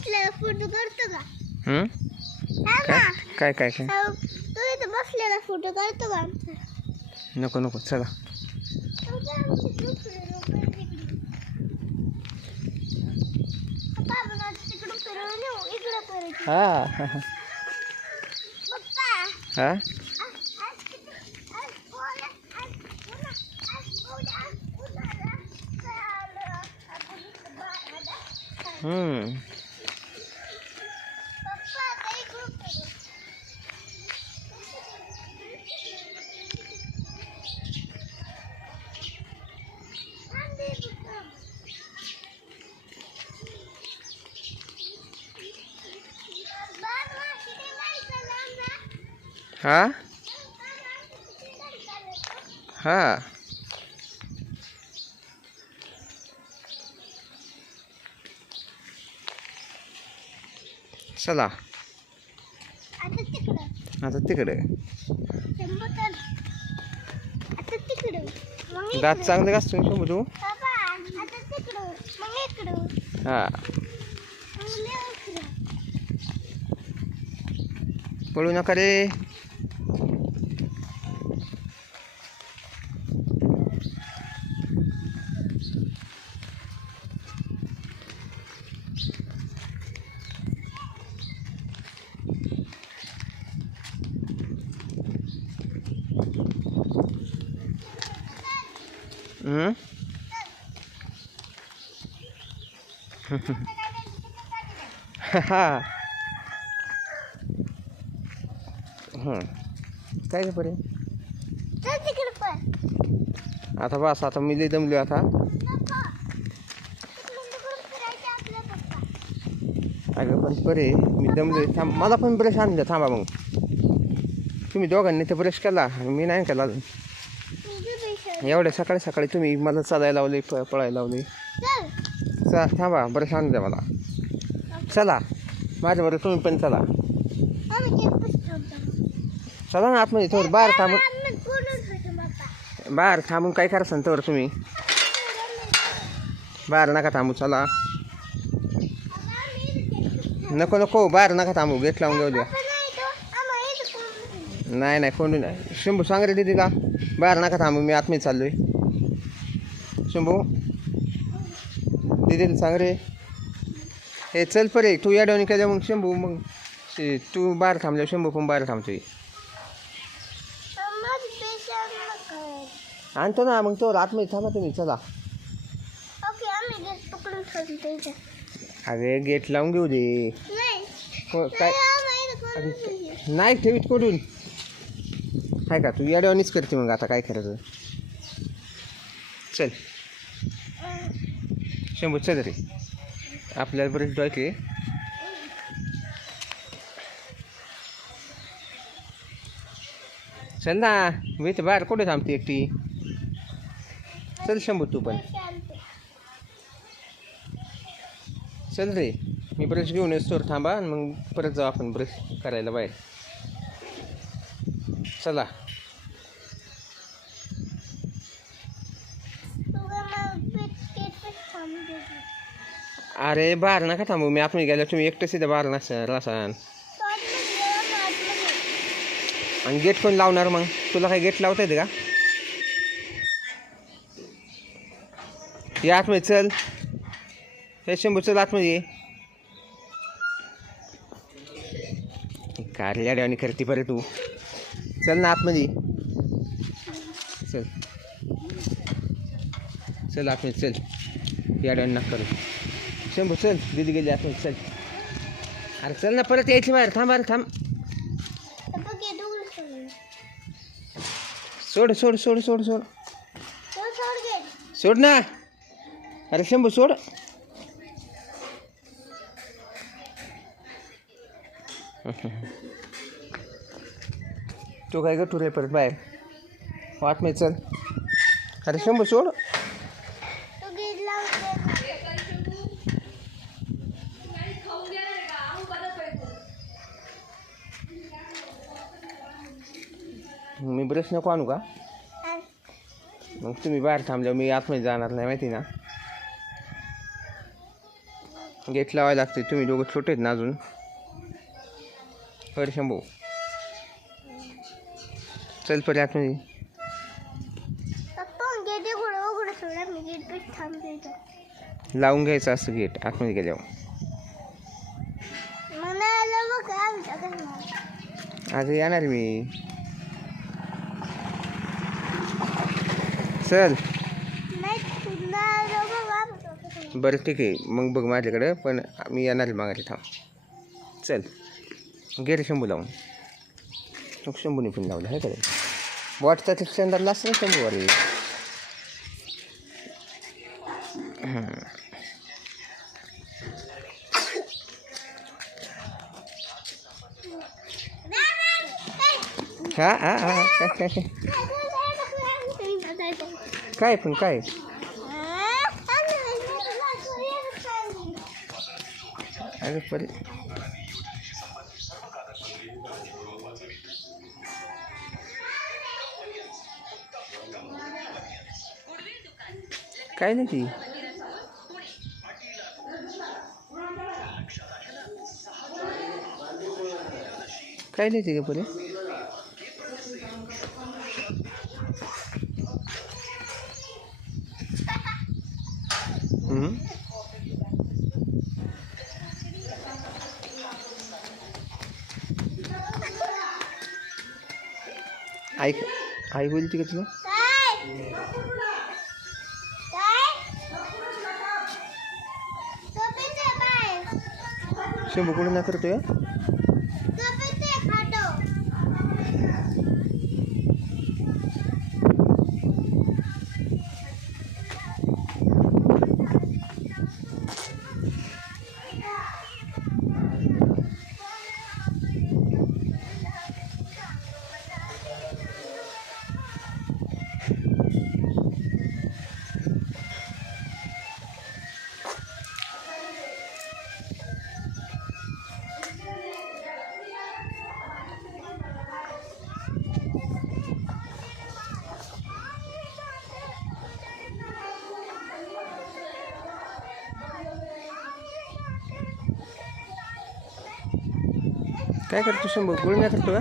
बसलेला फोटो काढतो का? काय काय काय तू इथं बसलेला फोटो काढतो का आमचा? नको नको चला. हा हा हा हा हा चला आता तिकडे. दात चांगले घासतो शंभू तू. हा पळू नका रे. काय रे बरे. आता बस आता मी लई दमलो आता. अगं पण बरे मी दमलोय. थांब मला पण ब्रश आणलं. थांबा मग तुम्ही दोघांनी ते ब्रश केला मी नाही केला अजून. एवढ्या सकाळी सकाळी तुम्ही मला चालायला लावले पळायला लावले. चला थांबा ब्रश आणून द्या मला. चला माझ्याबरोबर तुम्ही पण चला. चला ना आतमध्ये थोडं बाहेर थांबून. बाहेर थांबून काय करायचं तर तुम्ही बाहेर नका थांबू. चला नको नको बाहेर नका थांबू. गेट लावून घेऊ द्या. नाही नाही कोण नाही. शंभू सांग रे दीदीला बाहेर नका थांबू. मी आतमध्ये चाललोय. शंभू दीदीला सांग रे. हे चल परे तू या डाऊन केल्या मग शंभू. मग तू बाहेर थांबल्या शंभू पण बाहेर थांबतोय. आणतो ना मग तो आतमध्ये थांबा तुम्ही. चला अरे गेट लावून घेऊ दे. काय नाही ठेवीत कोडून आहे का तू येड्यावानीच करते. मग आता काय करायचं. चल शंभू चल रे आपल्याला बरेच डोके. चल ना मी तर बाहेर कुठे थांबते एकटी. चल शंभू तू पण चल रे. मी ब्रश घेऊन येतो थांबा आणि मग परत जाऊ आपण ब्रश करायला बाहेर. चला अरे बाहेर नका थांबू. मी आपण गेल्या तुम्ही एकटं सिधं बाहेर नसाल. आणि गेट कोण लावणार मग. तुला काही गेट लावता येते का. या आतमध्ये चल. हे शंभू चल आतमध्ये. कारल्या आणि करते बरं तू. चल ना आतमध्ये. चल चल आतमध्ये चल. या डाऊन नका करू. शंभू चल दीदी गेली आतमध्ये. चल अरे चल ना परत यायची बाहेर. थांब अरे थांब. सोड सोड सोड सोड सोड सोड ना. अरे शंभू सोड. तो काय गटू रे परत बाहेर. आतमध्ये चल. अरे शंभू सोड. मी ब्रश नको आणू का. मग तुम्ही बाहेर थांबल्यावर मी आतमध्ये जाणार नाही माहिती ना. गेट लावायला लागते. तुम्ही दोघं छोटे आहेत ना अजून. अरे शंभू चल परे आतमध्ये. पप्पा गेट उघडं सोडा, मी गेट पेट थांबते इथं. लावून घ्यायचं असं गेट आतमध्ये गेल्यावर. मला आलं बघ आम्ही टाकणार. आज येणार मी. चल नाही तुला आलं बघ आम्ही टाकणार. बरं ठीक आहे मग बघ माझ्याकडं, पण मी येणार आहे मागायला. थांब चल गेट शंभू लावून. शंभूने पण लावलं आहे का रे. वॉटचा स्टँडर्डला असतं ना शंभू. अरे हां हां हां काय काय काय पण काय अरे परे. काय नाही ती. काय नाही ती का परे. आई आई बोलती का तुला. शंभू कुठे ना करतोय. काय करतो शंभू. गुळण्या करतो का.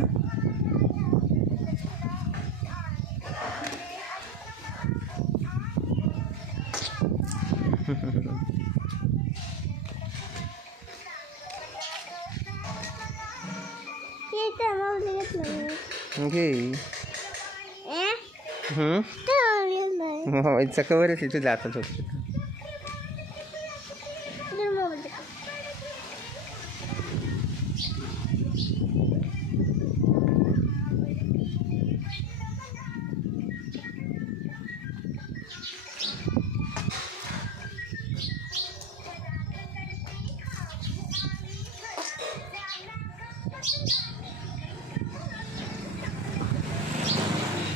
घे चकवर तुझं जातात होतं.